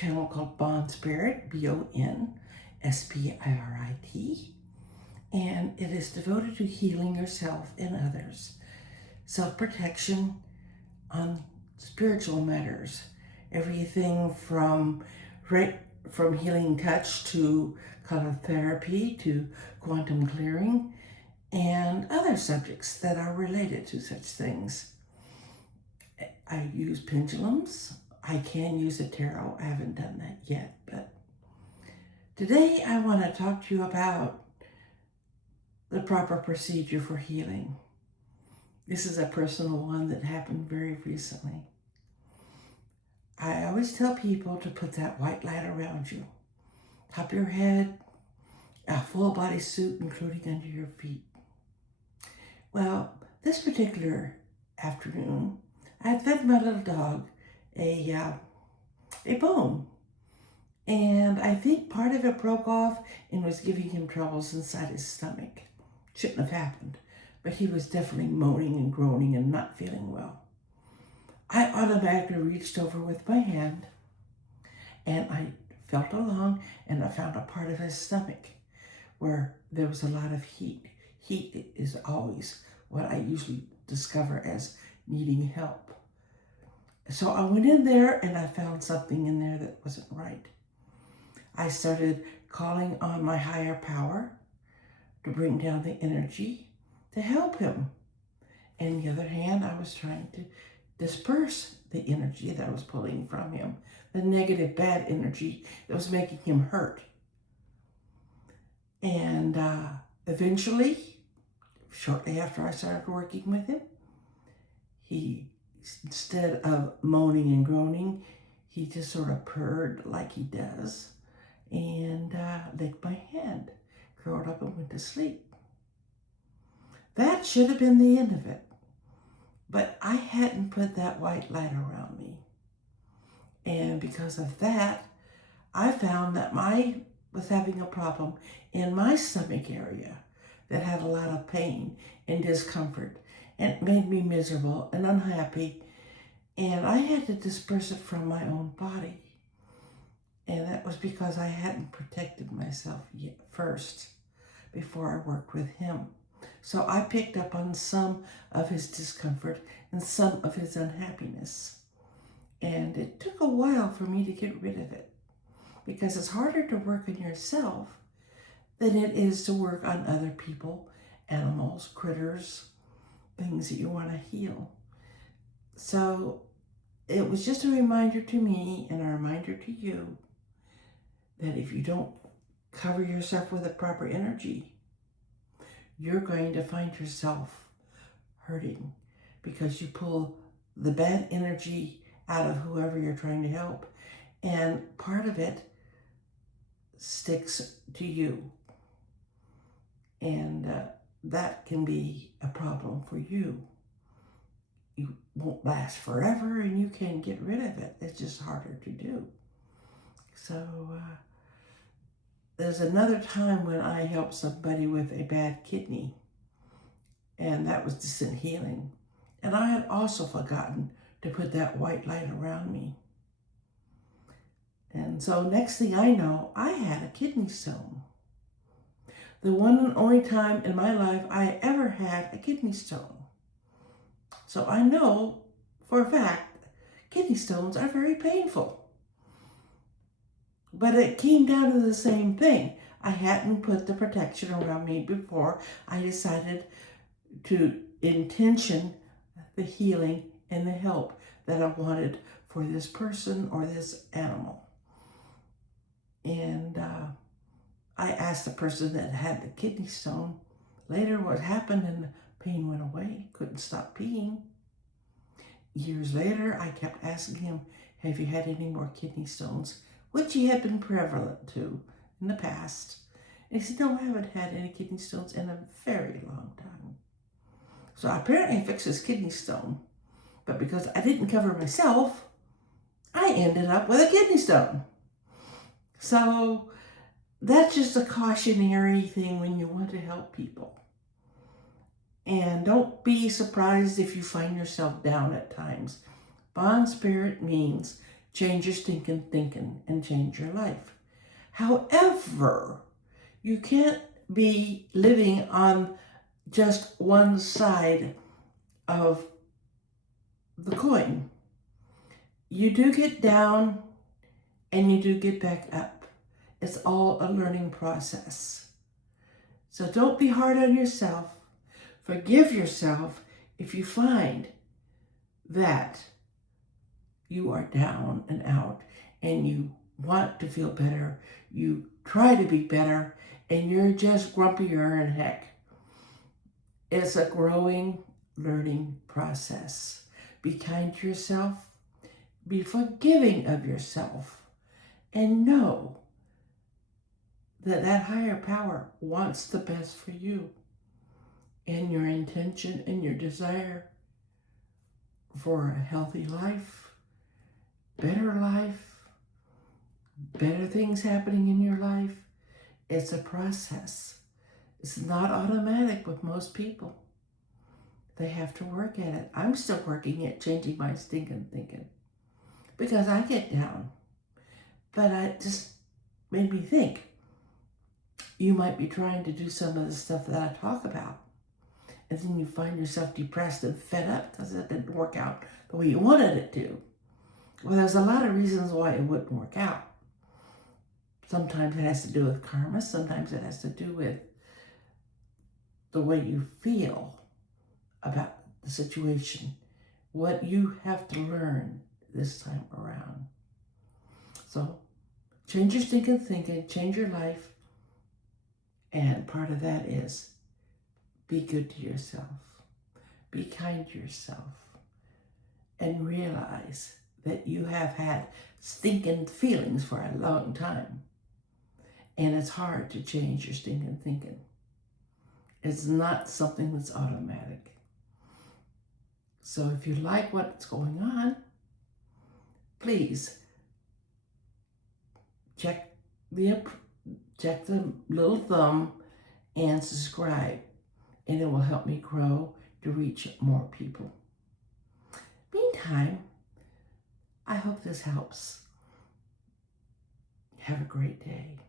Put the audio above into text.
channel called Bond Spirit, BONSPIRIT, and it is devoted to healing yourself and others, self-protection on spiritual matters, everything from healing touch to color therapy to quantum clearing and other subjects that are related to such things. I use pendulums. I can use a tarot. I haven't done that yet, but today I want to talk to you about the proper procedure for healing. This is a personal one that happened very recently. I always tell people to put that white light around you, top of your head, a full body suit, including under your feet. Well, this particular afternoon, I had fed my little dog a bone, and I think part of it broke off and was giving him troubles inside his stomach. Shouldn't have happened, but he was definitely moaning and groaning and not feeling well. I automatically reached over with my hand and I felt along and I found a part of his stomach where there was a lot of heat. Heat is always what I usually discover as needing help. So I went in there and I found something in there that wasn't right. I started calling on my higher power to bring down the energy to help him. And on the other hand, I was trying to disperse the energy that I was pulling from him, the negative, bad energy that was making him hurt. And eventually, shortly after I started working with him, he, instead of moaning and groaning, he just sort of purred like he does and licked my hand, curled up and went to sleep. That should have been the end of it. But I hadn't put that white light around me. And because of that, I found that I was having a problem in my stomach area that had a lot of pain and discomfort. And it made me miserable and unhappy. And I had to disperse it from my own body. And that was because I hadn't protected myself yet first before I worked with him. So I picked up on some of his discomfort and some of his unhappiness. And it took a while for me to get rid of it because it's harder to work on yourself than it is to work on other people, animals, critters, things that you want to heal. So it was just a reminder to me and a reminder to you that if you don't cover yourself with the proper energy, you're going to find yourself hurting because you pull the bad energy out of whoever you're trying to help, and part of it sticks to you. And that can be a problem for you. You won't last forever and you can get rid of it. It's just harder to do. So there's another time when I helped somebody with a bad kidney, and that was distant healing. And I had also forgotten to put that white light around me. And so next thing I know, I had a kidney stone. The one and only time in my life I ever had a kidney stone. So I know for a fact, kidney stones are very painful. But it came down to the same thing. I hadn't put the protection around me before I decided to intention the healing and the help that I wanted for this person or this animal. And I asked the person that had the kidney stone later what happened, and the pain went away. Couldn't stop peeing. Years later, I kept asking him, have you had any more kidney stones? Which he had been prevalent to in the past. And he said, no, I haven't had any kidney stones in a very long time. So apparently I fixed his kidney stone. But because I didn't cover myself, I ended up with a kidney stone. So that's just a cautionary thing when you want to help people. And don't be surprised if you find yourself down at times. Bond spirit means change your stinking thinking and change your life. However, you can't be living on just one side of the coin. You do get down and you do get back up. It's all a learning process. So don't be hard on yourself. Forgive yourself if you find that you are down and out and you want to feel better. You try to be better and you're just grumpier than heck. It's a growing, learning process. Be kind to yourself. Be forgiving of yourself. And know that that higher power wants the best for you and your intention and your desire for a healthy life, better things happening in your life. It's a process. It's not automatic with most people. They have to work at it. I'm still working at changing my stinking thinking because I get down. But it just made me think, you might be trying to do some of the stuff that I talk about. And then you find yourself depressed and fed up because it didn't work out the way you wanted it to. Well, there's a lot of reasons why it wouldn't work out. Sometimes it has to do with karma. Sometimes it has to do with the way you feel about the situation. What you have to learn this time around. So change your stinking thinking, change your life. And part of that is be good to yourself. Be kind to yourself. And realize that you have had stinking feelings for a long time. And it's hard to change your stinking thinking. It's not something that's automatic. So if you like what's going on, please check the little thumb and subscribe. And it will help me grow to reach more people. Meantime, I hope this helps. Have a great day.